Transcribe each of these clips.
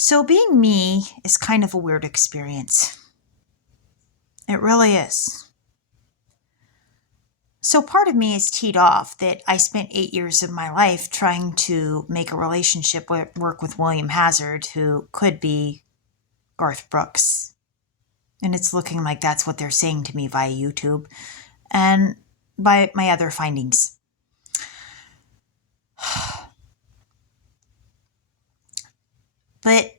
So being me is kind of a weird experience. It really is. So part of me is teed off that I spent 8 years of my life trying to make a relationship work with William Hazzard, who could be Garth Brooks. And it's looking like that's what they're saying to me via YouTube and by my other findings. But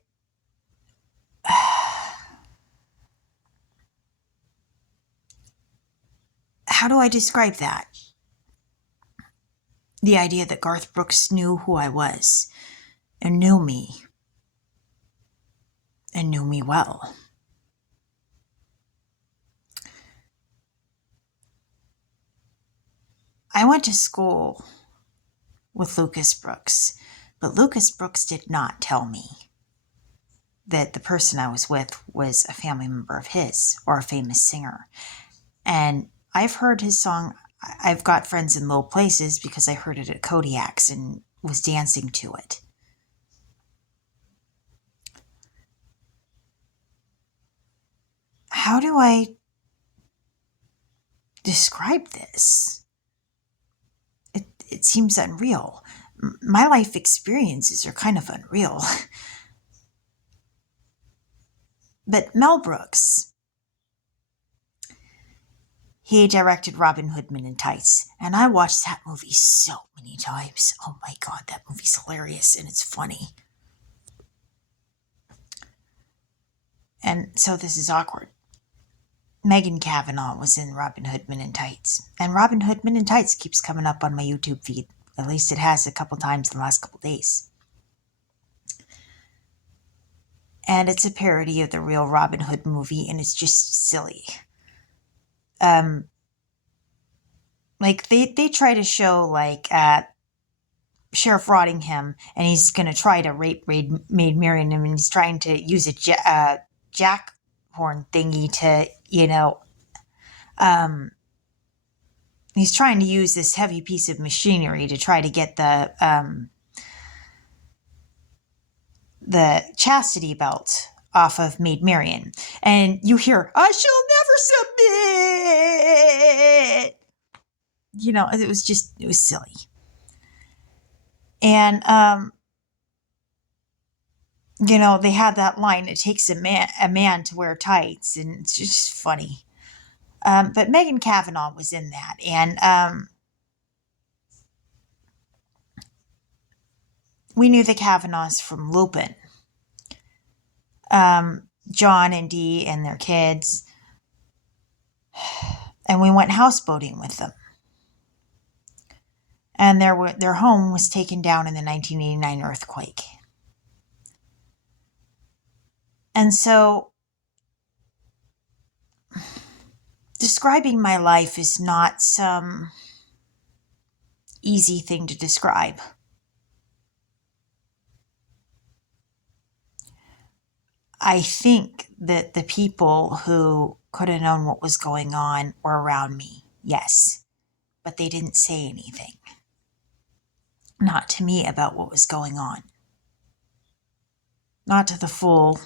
how do I describe that? The idea that Garth Brooks knew who I was and knew me well. I went to school with Lucas Brooks, but Lucas Brooks did not tell me that the person I was with was a family member of his or a famous singer. And I've heard his song, I've Got Friends in Low Places, because I heard it at Kodiak's and was dancing to it. How do I describe this? It seems unreal. My life experiences are kind of unreal. But Mel Brooks, he directed Robin Hood Men in Tights, and I watched that movie so many times. Oh my God, that movie's hilarious and it's funny. And so this is awkward. Megan Cavanaugh was in Robin Hood Men in Tights, and Robin Hood Men in Tights keeps coming up on my YouTube feed. At least it has a couple times in the last couple days. And it's a parody of the real Robin Hood movie, and it's just silly. Like they try to show Sheriff Rottingham, and he's going to try to rape Maid Marian, and he's trying to use a jack horn thingy to, he's trying to use this heavy piece of machinery to try to get the chastity belt off of Maid Marian. And you hear, "I shall never submit." It was silly. And, they had that line, "It takes a man to wear tights," and it's just funny. But Megan Cavanaugh was in that. And we knew the Cavanaughs from Lupin. John and Dee and their kids. And we went houseboating with them. And their home was taken down in the 1989 earthquake. And so describing my life is not some easy thing to describe. I think that the people who could have known what was going on were around me, yes, but they didn't say anything. Not to me about what was going on. Not to the full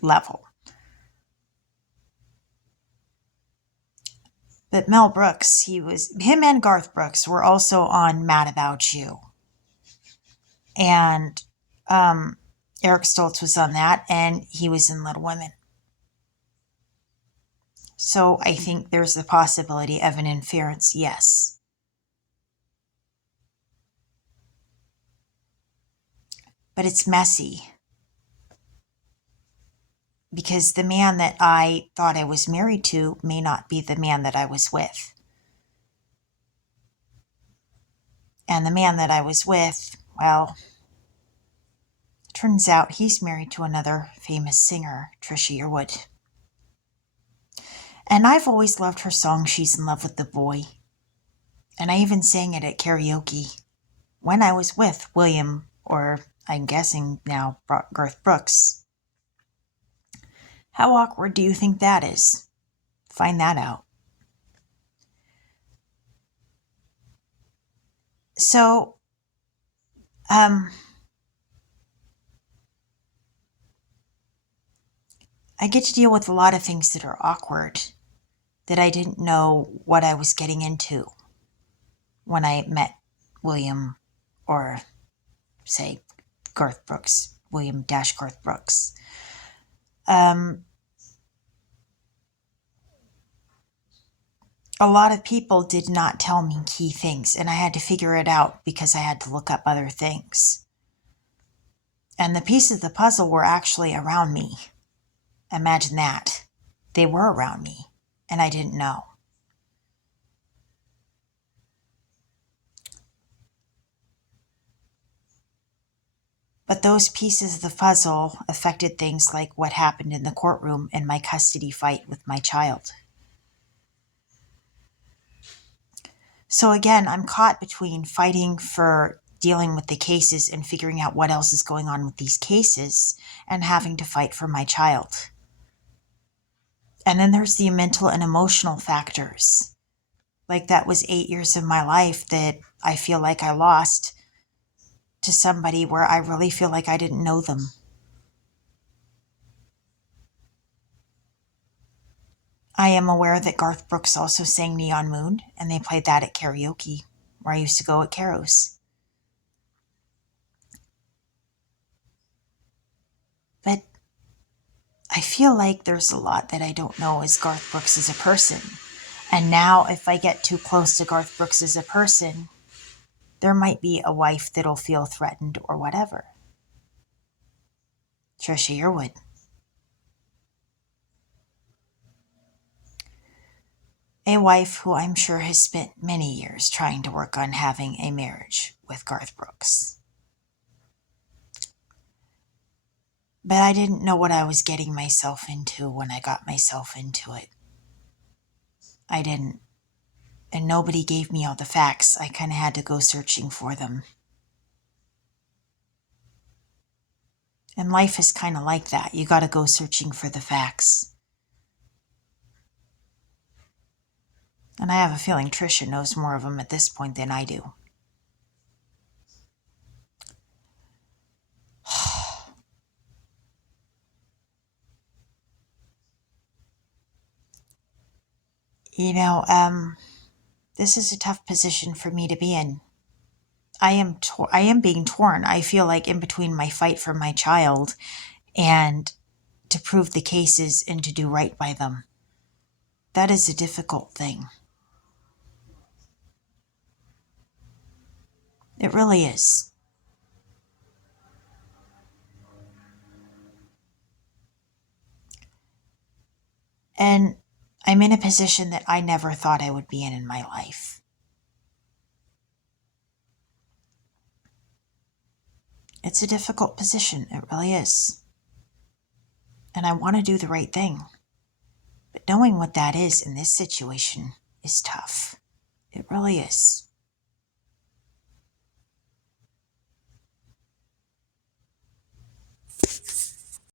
level. But Mel Brooks, him and Garth Brooks were also on Mad About You. And Eric Stoltz was on that, and he was in Little Women. So I think there's the possibility of an inference, yes. But it's messy. Because the man that I thought I was married to may not be the man that I was with. And the man that I was with, well, turns out he's married to another famous singer, Trisha Yearwood. And I've always loved her song, "She's in Love with the Boy." And I even sang it at karaoke when I was with William, or I'm guessing now Garth Brooks. How awkward do you think that is? Find that out. So, I get to deal with a lot of things that are awkward that I didn't know what I was getting into when I met William, or say Garth Brooks, William Dash Garth Brooks. A lot of people did not tell me key things, and I had to figure it out because I had to look up other things. And the pieces of the puzzle were actually around me. Imagine that. They were around me, and I didn't know. But those pieces of the puzzle affected things like what happened in the courtroom in my custody fight with my child. So again, I'm caught between fighting for dealing with the cases and figuring out what else is going on with these cases and having to fight for my child. And then there's the mental and emotional factors. Like that was 8 years of my life that I feel like I lost to somebody where I really feel like I didn't know them. I am aware that Garth Brooks also sang Neon Moon, and they played that at karaoke, where I used to go at Caro's. But I feel like there's a lot that I don't know as Garth Brooks as a person. And now if I get too close to Garth Brooks as a person, there might be a wife that'll feel threatened or whatever. Trisha Yearwood. A wife who I'm sure has spent many years trying to work on having a marriage with Garth Brooks. But I didn't know what I was getting myself into when I got myself into it. I didn't. And nobody gave me all the facts. I kind of had to go searching for them. And life is kind of like that. You got to go searching for the facts. And I have a feeling Trisha knows more of them at this point than I do. You know, this is a tough position for me to be in. I am being torn. I feel like in between my fight for my child and to prove the cases and to do right by them. That is a difficult thing. It really is. And I'm in a position that I never thought I would be in my life. It's a difficult position. It really is. And I want to do the right thing. But knowing what that is in this situation is tough. It really is.